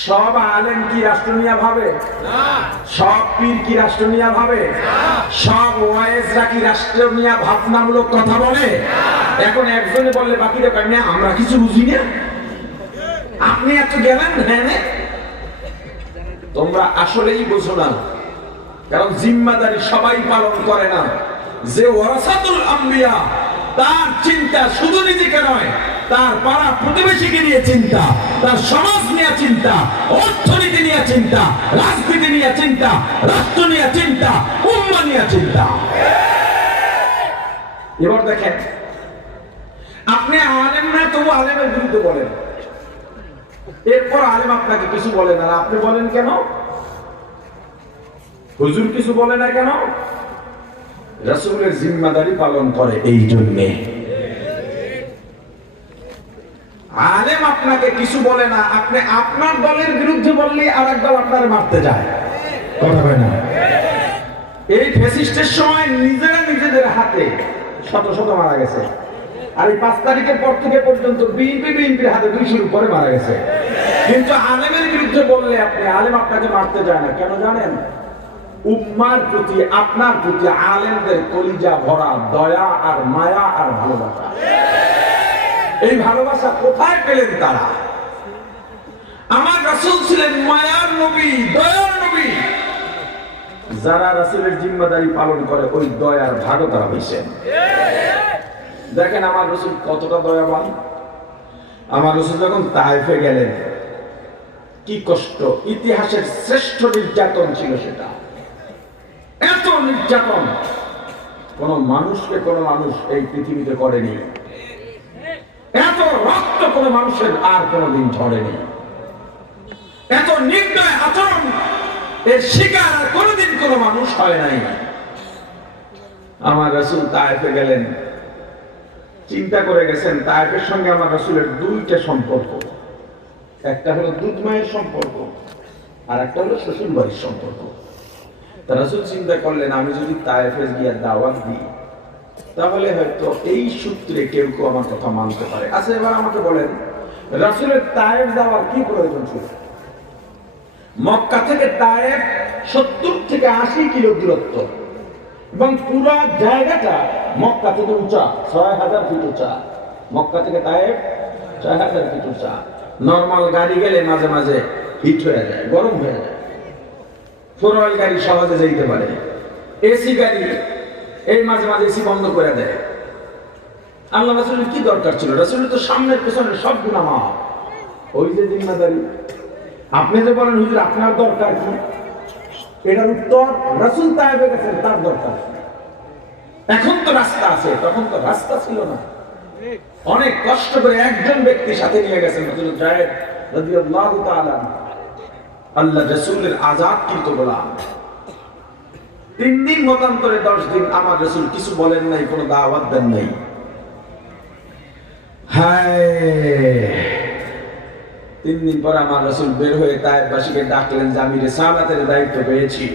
সব আলেম কি রাষ্ট্র নিয়ে ভাবে? সব পীর কি রাষ্ট্র নিয়ে ভাবে? সব ওয়াইজরা কি রাষ্ট্র নিয়ে ভাবনামূলক কথা বলে? এখন একজনে বললে বাকিরা কয় না আমরা কিছু বুঝি না। আপনি এত গেলেন হ্যাঁ, তোমরা আসলেই বুঝো না, কারণ জিম্মাদারি সবাই পালন করে না। যে ওয়ারাসাতুল আম্বিয়া, তার চিন্তা শুধু নিজেকে নয়, তার পাড়া প্রতিবেশীকে নিয়ে চিন্তা, তার সমাজ নিয়ে চিন্তা, অর্থনীতি নিয়ে চিন্তা, রাজনীতি নিয়ে চিন্তা, রাষ্ট্র নিয়ে চিন্তা, উম্মাহ নিয়ে চিন্তা। এবার দেখেন, আপনি আলেম না, তবু আলেমের বিরুদ্ধে বলেন, এরপর আলেম আপনাকে কিছু বলে না, আপনি বলেন কেন? হুজুর কিছু বলে না কেন? রাসূলের জিম্মাদারি পালন করে এই জন্যে। আলেম আপনাকে কিছু বলে না, আপনি আপনার দলের বিরুদ্ধে বললে আরেক দল আপনারে মারতে যায়। কথা হয় না? এই ফ্যাসিস্টের সময় নিজেরা নিজেদের হাতে শত শত মারা গেছে, আর এই 5 তারিখের পর থেকে পর্যন্ত বিএনপির হাতে 200-র উপরে মারা গেছে। কিন্তু আলেমের বিরুদ্ধে বললে আলেম আপনাকে মারতে যায় না। কেন জানেন? উম্মার প্রতি, আপনার প্রতি আলেমদের কলিজা ভরা দয়া আর মায়া আর ভালোবাসা। এই ভালোবাসা কোথায় পেলেন তারা? আমার রাসূল ছিলেন মায়ার নবী, দয়ার নবী। যারা রাসূলের জিম্মাদারি পালন করে ওই দয়ার ভাগও তারা হয়েছেন। দেখেন আমার রাসূল কতটা দয়াবান। আমার রাসূল যখন তায়েফে গেলেন, কি কষ্ট, ইতিহাসের শ্রেষ্ঠ নির্যাতন ছিল সেটা। এত নির্যাতন কোন মানুষকে কোন মানুষ এই পৃথিবীতে করেনি। এত রক্ত কোন মানুষের আর কোনদিন ঝরেনি। এত নির্দয় আচরণ এর শিকার আর কোনদিন কোন মানুষ হয় নাই। আমার রাসূল তায়েফে গেলেন, চিন্তা করে গেছেন তায়েফের সঙ্গে আমার রাসূলের 2টা সম্পর্ক। একটা হলো দুধ মায়ের সম্পর্ক, আর একটা হলো শ্বশুর বাড়ির সম্পর্ক। তা রাসূল চিন্তা করলেন, আমি যদি তায়েফে গিয়ে দাওয়াত দিই তাহলে হয়তো এই সূত্রে কেউ কেউ আমার কথা মানতে পারে। আচ্ছা, এবার আমাকে বলেন, রাসূলের তায়েফ যাওয়ার কি প্রয়োজন ছিল? মক্কা থেকে তায়েফ 70 থেকে 80 কিলো দূরত্ব, এবং পুরো জায়গাটা মক্কা থেকে উঁচা, 6000 ফিট উঁচা। মক্কা থেকে তায়েফ 6000 ফিট উঁচা। নরমাল গাড়ি গেলে মাঝে মাঝে হিট হয়ে যায়, গরম হয়ে যায়। 4 হুইল গাড়ি সহজে যেতে পারে, এসি গাড়ি এই মাঝে মাঝে এসি বন্ধ করে দেয়। আল্লাহ রাসূলের কি দরকার ছিল? রাসূলের তো সামনের পেছনের সব গুনাহ মাফ। ওই যে জিম্মাদারি। আপনি যে বলেন হুজুর আপনার দরকার কি, এটার উত্তর রাসূল তায়েফে গেছেন, তার দরকার। এখন তো রাস্তা আছে, তখন তো রাস্তা ছিল না। অনেক কষ্ট করে একজন ব্যক্তি সাথে নিয়ে গেছেন, হযরত যায়েদ রাদিয়াল্লাহু তাআলা, আল্লাহ রাসূলের আযাদ কিন্তু গোলাম। 3 দিন মতান্তরে 10 দিন আমার রাসূল কিছু বলেন নাই, কোনো দাওয়াত দেন নাই। হায়, 3 দিন পর আমার রাসূল বের হয়ে তায়েফবাসীকে ডাকলেন যে আমি রিসালাতের দায়িত্ব পেয়েছি,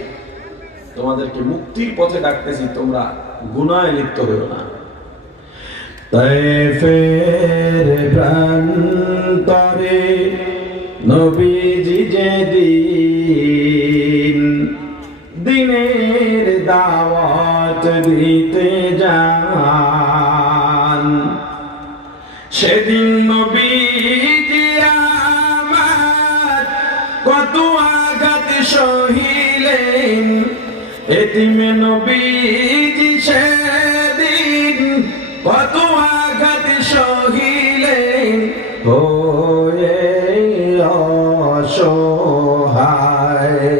তোমাদেরকে মুক্তির পথে ডাকতেছি, তোমরা গুনাহে লিপ্ত হইও না। তায়েফের প্রান্তরে নবীজি যেদিন দিনের দাওয়াত দিতে যান, সেদিন নবীজি আমার কত আঘাত সহিলেন। এতিম নবীজি সেদিন কত আঘাত সহিলেন, হয়ে অসহায়।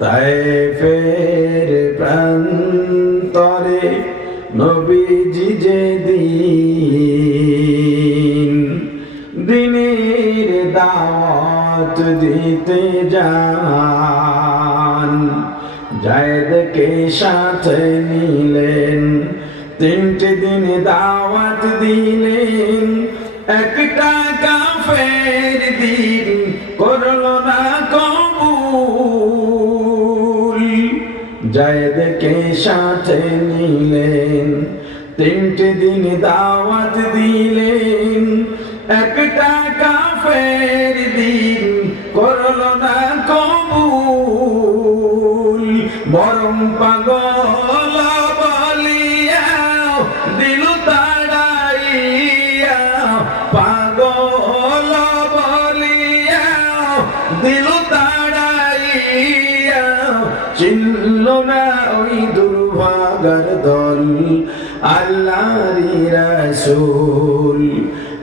তায়েফের প্রান্তরে নবীজি যেদিন দিনের দাওয়াত দিতে যান, যায়েদকে সাথে নিলেন, 3টে দিন দাওয়াত দিলেন। একটা কাফের দিন করল না কবুল, যায়েদকে সাথে নিলেন, 3টে দিন দাওয়াত দিলেন। একটা কাফের দিন দিল তাড়াইয়া, চিনল না ওই দুর্ভাগার দল আল্লাহরই রাসূল,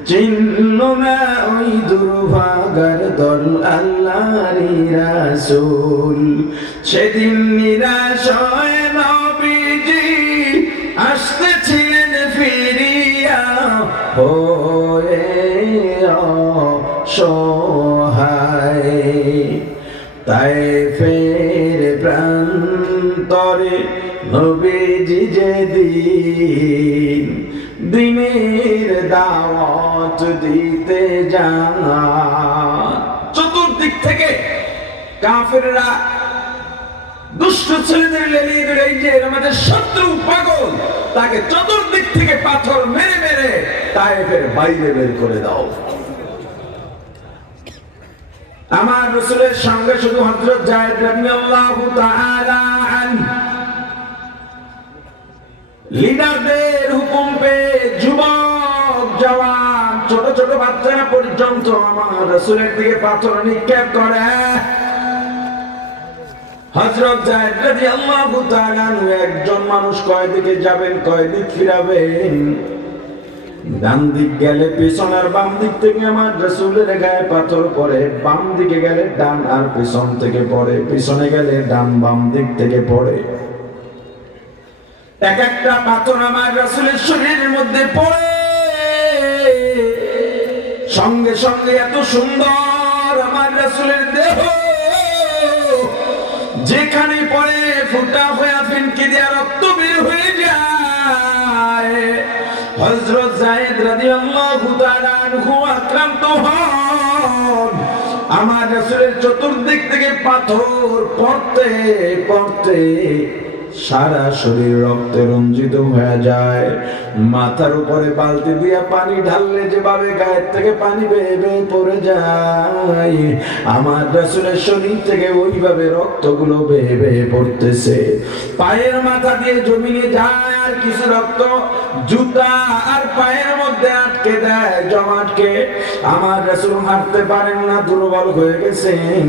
চিনল না ওই দুর্ভাগার দল আল্লাহরই রাসূল। সেদিন নিরাশ হয়ে নবীজি আসতেছিলেন ফিরিয়া, হয়ে অসহায়। তায়েফের প্রান্তরে নবীজি যেদিন দিনের দাওয়াত দিতে যান, চতুর্দিক থেকে কাফেররা দুষ্ট ছেলেদের লেলিয়ে দিল, এই যে আমাদের শত্রু পাগল, তাকে চতুর্দিক থেকে পাথর মেরে মেরে তায়েফের বাইরে বের করে দাও। আমার রাসূলের সঙ্গে শুধু হযরত যায়েদ রাদিয়াল্লাহু তাআলা আনহু লিডারদের হুকুম পেয়ে যুবক জওয়ান ছোট ছোট বাচ্চারা পর্যন্ত আমার রাসূলের দিকে পাথর নিক্ষেপ করে। হযরত যায়েদ রাদিয়াল্লাহু তাআলা আনহু একজন মানুষ কয় দিকে যাবেন, কয় দিক ফিরাবেন, ডান দিক গেলে পিছন আর বাম দিক থেকে আমার রাসূলের গায়ে পাথর পড়ে, বাম দিকে গেলে ডান আর পিছন থেকে পড়ে, পিছনে গেলে ডান বাম দিক থেকে পড়ে। এক একটা পাথর আমার রাসূলের শরীরের মধ্যে পড়ে, সঙ্গে সঙ্গে এত সুন্দর আমার রাসূলের দেহ, যেখানে পড়ে ফুটা হয়ে ফিনকি দিয়ে রক্ত বের হয়ে যায়। হযরত যায়েদ রাদিয়াল্লাহু তাআলা আনহু আক্রান্ত হন। আমার রাসূলের চতুর্দিক থেকে পাথর পড়তে পড়তে সারা শরীর রক্তে রঞ্জিত হয়ে যায়। মাথার উপরে বালতি দিয়া পানি ঢাললে যেভাবে গায়ের থেকে পানি বেয়ে বেয়ে পড়ে যায়, আমার রাসূলের শরীর থেকে ওইভাবে রক্তগুলো বেয়ে বেয়ে পড়তেছে। পায়ের মাথা দিয়ে জমিনে যায়, আর কিছু রক্ত জুতা আর পায়ের মধ্যে আটকে দেয়, জমাটকে। আমার রাসূল হাঁটতে পারেন না, দুর্বল হয়ে গেছেন।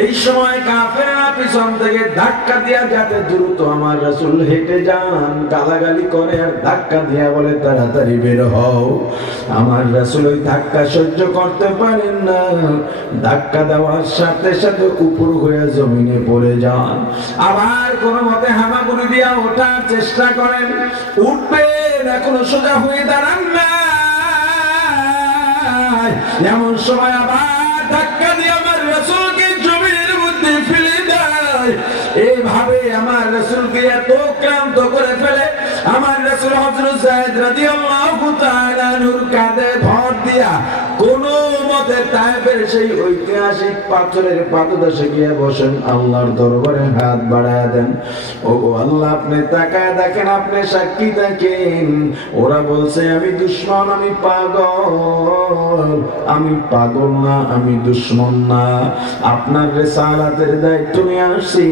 এই সময় কাফেররা পিছন থেকে ধাক্কা দিয়া যাতে দ্রুত আমার রাসূল হেঁটে যান, গালাগালি করে আর ধাক্কা দিয়া বলে তাড়াতাড়ি বের হও। আমার রাসূল ওই ধাক্কা সহ্য করতে পারেন না, ধাক্কা দেওয়ার সাথে সাথে উপর হয়ে জমিনে পড়ে যান। আবার কোনো মতে হামাগুড়ি দিয়া ওঠার চেষ্টা করেন, উঠবেন, এখনো সোজা হয়ে দাঁড়ান না। এমন সময় আবার ধাক্কা দিয়ে আমার রাসূলকে জমিনের মধ্যে ফেলে দেয়। এইভাবে আমার রাসূলকে এত ক্লান্ত করে ফেলে, আমার রাসূল হযরত যায়েদ রাদিয়াল্লাহু তাআলা আনহুর কাঁধে ভর দিয়া কোনো মতে তায়েফের সেই ঐতিহাসিক পাথরের পাদদেশে গিয়ে বসেন, আল্লাহর দরবারে হাত বাড়ায় দেন। ও আল্লাহ, আপনি তাকায় দেখেন, আপনি সাক্ষী থাকেন। ওরা বলছে আমি দুশমন, আমি পাগল। আমি পাগল না, আমি দুশমন না, আপনার রিসালাতের দায়িত্ব নিয়ে আসছি।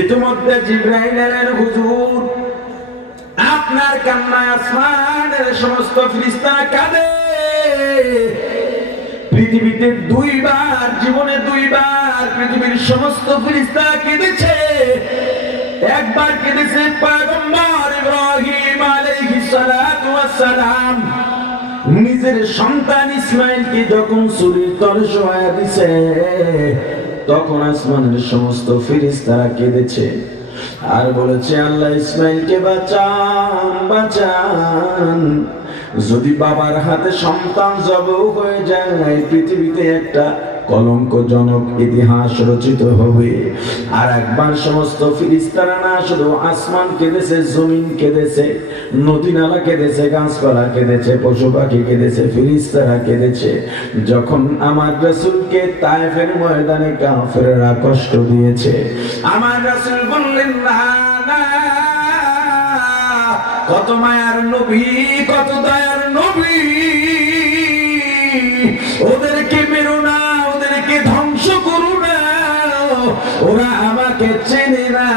ইতিমধ্যে জিবরাইল এলেন, হুজুর আপনার কান্নায় আসমানের সমস্ত ফেরেশতারা কাঁদে। পৃথিবীতে দুইবার, জীবনে দুইবার পৃথিবীর সমস্ত ফেরেশতারা কেঁদেছে। একবার কেঁদেছে পয়গম্বর ইব্রাহিম আলাইহিস সালাতু ওয়াস সালাম, নিজের সন্তান ইসমাইলকে যখন ছুরির তলে শোয়া দিছে, তখন আসমানের সমস্ত ফেরেশতারা কেঁদেছে আর বলেছে, আল্লাহ ইসমাইলকে বাঁচান, বাঁচান। যদি বাবার হাতে সন্তান জবাই হয়ে যায়, পৃথিবীতে একটা কলঙ্কজনক ইতিহাস রচিত হবে। আর একবার সমস্ত ফেরেশতারা না শুধু আসমান কেঁদেছে, জমিন কেঁদেছে, নদী নালা কেঁদেছে, গাছপালা কেঁদেছে, পশু পাখি কেঁদেছে, ফেরেশতারা কেঁদেছে, যখন আমার রাসূলকে তায়েফের ময়দানে কাফেররা কষ্ট দিয়েছে। আমার রাসূল বললেন, না না, কত মায়ার নবী, কত দয়ার নবী, ওদেরকে মেরো না, ওদেরকে ধ্বংস করো না, ওরা আমাকে চেনে না।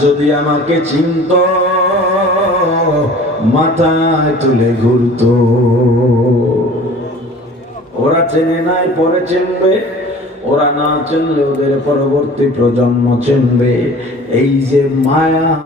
যদি আমাকে চিনত, মাথায় তুলে ঘুরতো। ওরা চেনে নাই, পরে চিনবে। ওরা না চিনলে ওদের পরবর্তী প্রজন্ম চিনবে। এই যে মায়া।